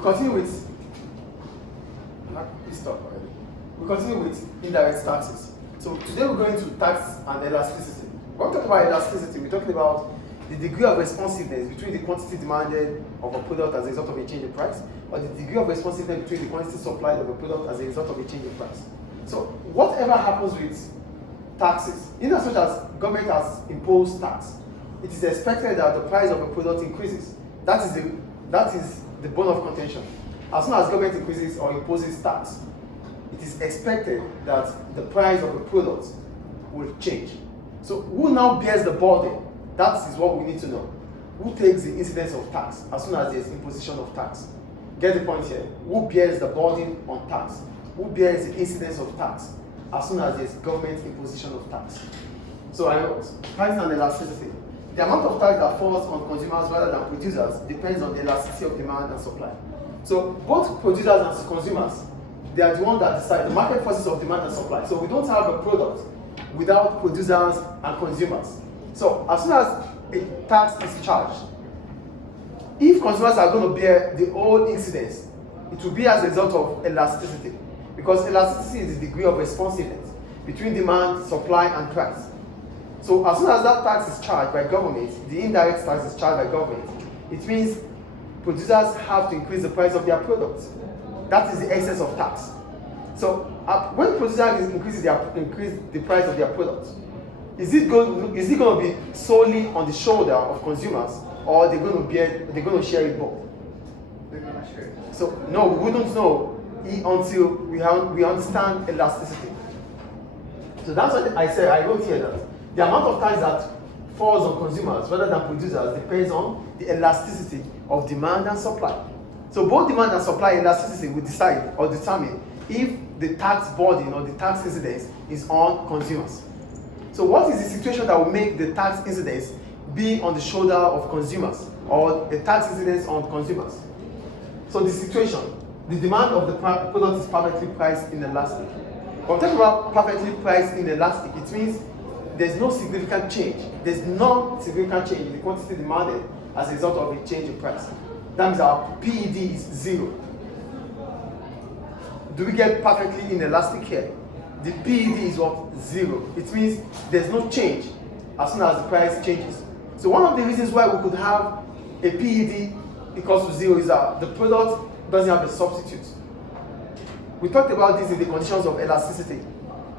We continue with We continue with indirect taxes. So today we're going to tax and elasticity. When we talk about elasticity, we're talking about the degree of responsiveness between the quantity demanded of a product as a result of a change in price, or the degree of responsiveness between the quantity supplied of a product as a result of a change in price. So whatever happens with taxes, in as much as government has imposed tax, it is expected that the price of a product increases. That is the bone of contention. As soon as government increases or imposes tax, it is expected that the price of a product will change. So who now bears the burden? That is what we need to know. Who takes the incidence of tax as soon as there is imposition of tax? Get the point here. Who bears the burden on tax? Who bears the incidence of tax as soon as there is government imposition of tax? So price and elasticity. The amount of tax that falls on consumers rather than producers depends on the elasticity of demand and supply. So both producers and consumers, they are the ones that decide the market forces of demand and supply. So we don't have a product without producers and consumers. So as soon as a tax is charged, if consumers are going to bear the whole incidence, it will be as a result of elasticity, because elasticity is the degree of responsiveness between demand, supply, and price. So as soon as that tax is charged by government, the indirect tax is charged by government, it means producers have to increase the price of their products. That is the excess of tax. So when producers increase the price of their products, is it going to be solely on the shoulder of consumers, or they're going to share it both? They're going to share it. So no, we wouldn't know until we understand elasticity. So that's what I said. I wrote here that the amount of tax that falls on consumers rather than producers depends on the elasticity of demand and supply. So both demand and supply elasticity will decide or determine if the tax burden or the tax incidence is on consumers. So what is the situation that will make the tax incidence be on the shoulder of consumers, or the tax incidence on consumers? So the situation, the demand of the product is perfectly priced inelastic. When we talk about perfectly priced inelastic, it means there's no significant change. There's no significant change in the quantity demanded as a result of a change in price. That means our PED is 0. Do we get perfectly inelastic here? The PED is what? 0. It means there's no change as soon as the price changes. So one of the reasons why we could have a PED equals to 0 is that the product doesn't have a substitute. We talked about this in the conditions of elasticity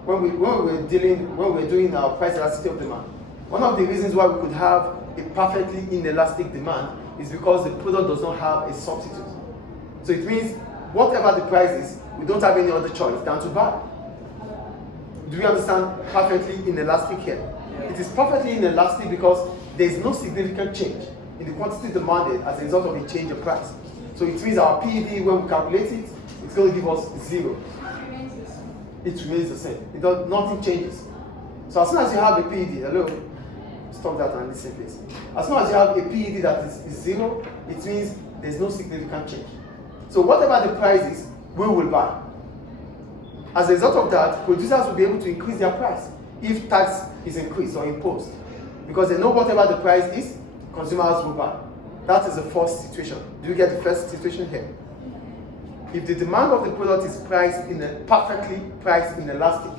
when we were doing our price elasticity of demand. One of the reasons why we could have a perfectly inelastic demand is because the product does not have a substitute. So it means whatever the price is, we don't have any other choice than to buy. Do you understand perfectly inelastic here? It is perfectly inelastic because there is no significant change in the quantity demanded as a result of a change in price. So it means our PED, when we calculate it, it's going to give us 0. It remains the same. Nothing changes. So as soon as you have a PED, stop that and listen please. As soon as you have a PED that is 0, it means there's no significant change. So whatever the price is, we will buy. As a result of that, producers will be able to increase their price if tax is increased or imposed, because they know whatever the price is, consumers will buy. That is the first situation. Do you get the first situation here? If the demand of the product is perfectly priced inelastic,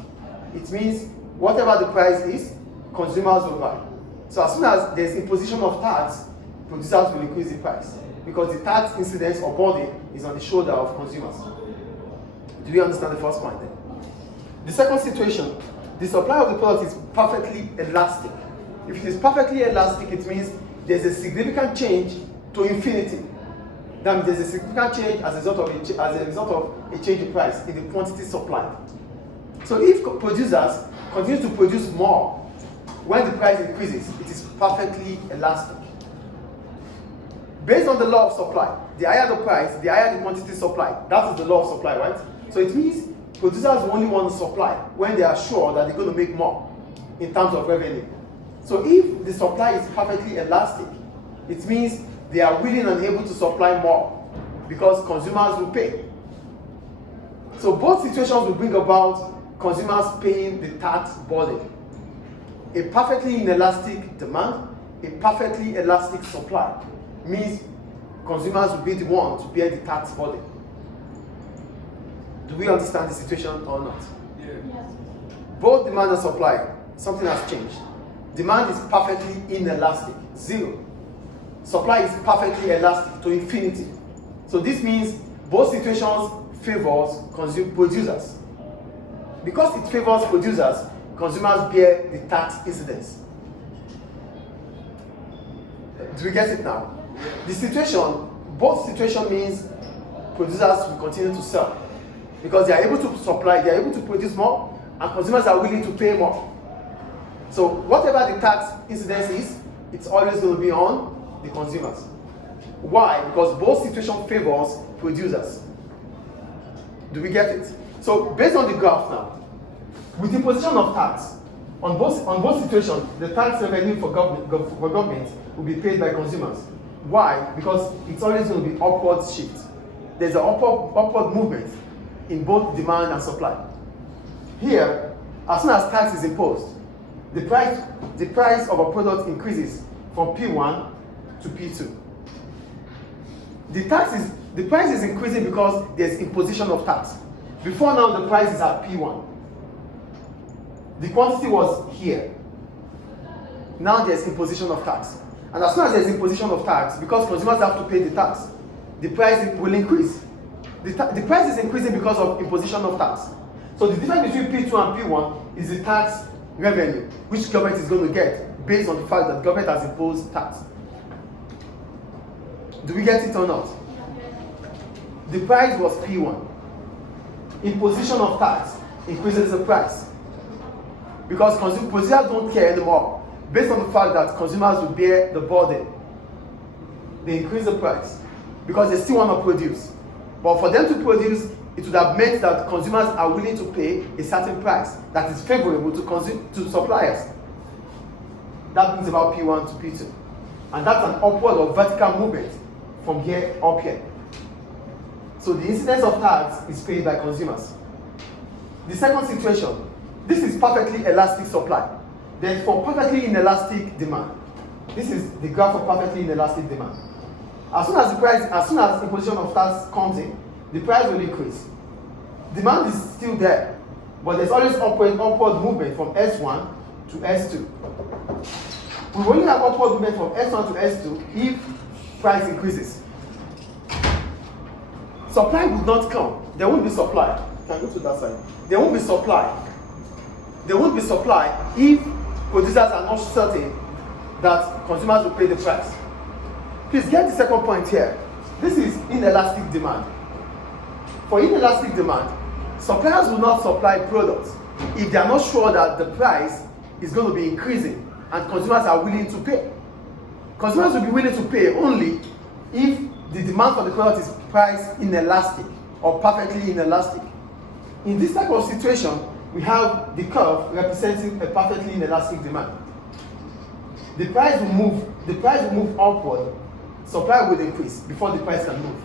it means whatever the price is, consumers will buy. So as soon as there's imposition of tax, producers will increase the price, because the tax incidence or burden is on the shoulder of consumers. Do you understand the first point then? The second situation, the supply of the product is perfectly elastic. If it is perfectly elastic, it means there's a significant change to infinity. That means there's a significant change as a result of a change in price in the quantity supplied. So if producers continue to produce more when the price increases, it is perfectly elastic. Based on the law of supply, the higher the price, the higher the quantity supplied. That is the law of supply, right? So it means producers only want to supply when they are sure that they're going to make more in terms of revenue. So if the supply is perfectly elastic, it means they are willing and able to supply more because consumers will pay. So both situations will bring about consumers paying the tax burden. A perfectly inelastic demand, a perfectly elastic supply means consumers will be the one to bear the tax burden. Do we understand the situation or not? Yeah. Yes. Both demand and supply, something has changed. Demand is perfectly inelastic, zero. Supply is perfectly elastic to infinity. So this means both situations favors producers. Because it favors producers, consumers bear the tax incidence. Do we get it now? The situation, both situation means producers will continue to sell because they are able to supply, they are able to produce more, and consumers are willing to pay more. So whatever the tax incidence is, it's always going to be on the consumers. Why? Because both situation favors producers. Do we get it? So based on the graph now, with imposition of tax, on both situations, the tax revenue for government will be paid by consumers. Why? Because it's always going to be upward shift. There's an upward movement in both demand and supply. Here, as soon as tax is imposed, the price of a product increases from P1 to P2. The price is increasing because there's imposition of tax. Before now, the price is at P1. The quantity was here. Now there's imposition of tax. And as soon as there's imposition of tax, because consumers have to pay the tax, the price will increase. The price is increasing because of imposition of tax. So the difference between P2 and P1 is the tax revenue, which government is going to get based on the fact that government has imposed tax. Do we get it or not? The price was P1. Imposition of tax increases the price. Because producers don't care anymore, based on the fact that consumers will bear the burden. They increase the price because they still want to produce. But for them to produce, it would have meant that consumers are willing to pay a certain price that is favorable to suppliers. That brings about P1 to P2. And that's an upward or vertical movement from here up here. So the incidence of tax is paid by consumers. The second situation, this is perfectly elastic supply. Then for perfectly inelastic demand, this is the graph of perfectly inelastic demand. As soon as imposition of tax comes in, the price will increase. Demand is still there, but there's always upward movement from S1 to S2. We only have upward movement from S1 to S2 if price increases. Supply would not come. There won't be supply. Can I go to that side? There won't be supply. There won't be supply if producers are not certain that consumers will pay the price. Please get the second point here. This is inelastic demand. For inelastic demand, suppliers will not supply products if they are not sure that the price is going to be increasing and consumers are willing to pay. Consumers will be willing to pay only if the demand for the product is price inelastic or perfectly inelastic. In this type of situation, we have the curve representing a perfectly inelastic demand. The price will move upward, supply will increase before the price can move.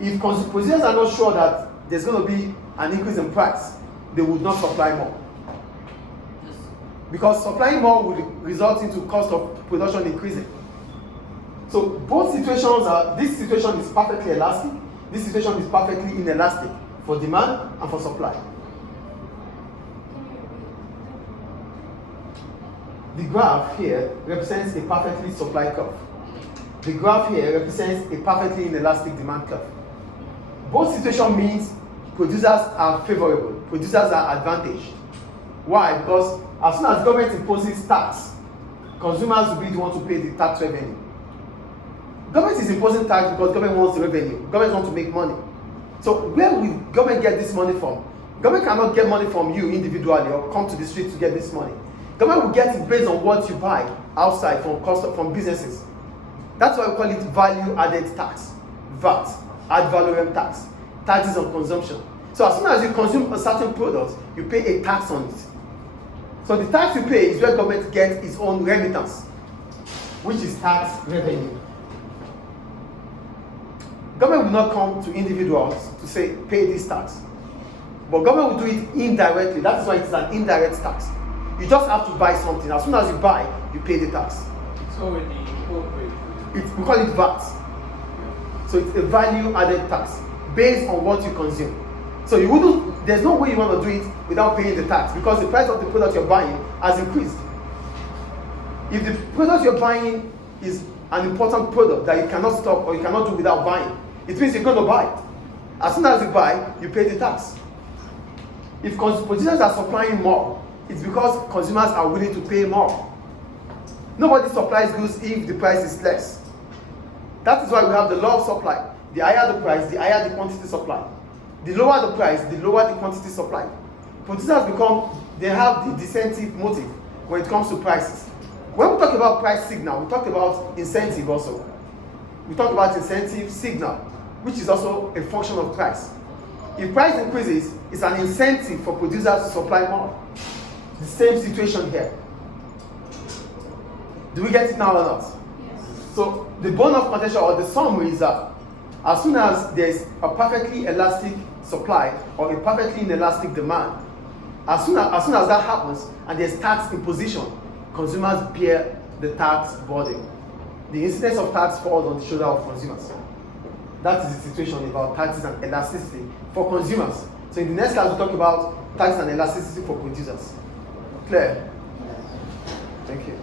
If producers are not sure that there's going to be an increase in price, they would not supply more. Because supplying more will result into cost of production increasing. So both situations this situation is perfectly elastic, this situation is perfectly inelastic for demand and for supply. The graph here represents a perfectly supply curve. The graph here represents a perfectly inelastic demand curve. Both situations means producers are favorable, producers are advantaged. Why? Because as soon as government imposes tax, consumers will be the one to pay the tax revenue. Government is imposing tax because government wants the revenue. Government wants to make money. So where will government get this money from? Government cannot get money from you individually or come to the street to get this money. Government will get it based on what you buy outside from businesses. That's why we call it value-added tax, VAT, ad valorem tax, taxes on consumption. So as soon as you consume a certain product, you pay a tax on it. So the tax you pay is where government gets its own remittance, which is tax revenue. Government will not come to individuals to say, pay this tax. But government will do it indirectly. That is why it's an indirect tax. You just have to buy something. As soon as you buy, you pay the tax. So when the incorporate, We call it VAT. So it's a value added tax based on what you consume. So you wouldn't, there's no way you want to do it without paying the tax, because the price of the product you're buying has increased. If the product you're buying is an important product that you cannot stop or you cannot do without buying, it means you're going to buy it. As soon as you buy, you pay the tax. If producers are supplying more, it's because consumers are willing to pay more. Nobody supplies goods if the price is less. That is why we have the law of supply. The higher the price, the higher the quantity supplied. The lower the price, the lower the quantity supplied. Producers they have the disincentive motive when it comes to prices. When we talk about price signal, we talk about incentive also. We talk about incentive signal, which is also a function of price. If price increases, it's an incentive for producers to supply more. The same situation here. Do we get it now or not? Yes. So the bone of contention, or the summary, is that as soon as there's a perfectly elastic supply or a perfectly inelastic demand, as soon as that happens and there's tax imposition, consumers bear the tax burden. The incidence of tax falls on the shoulder of consumers. That is the situation about taxes and elasticity for consumers. So in the next class, we'll talk about tax and elasticity for producers. Clear? Thank you.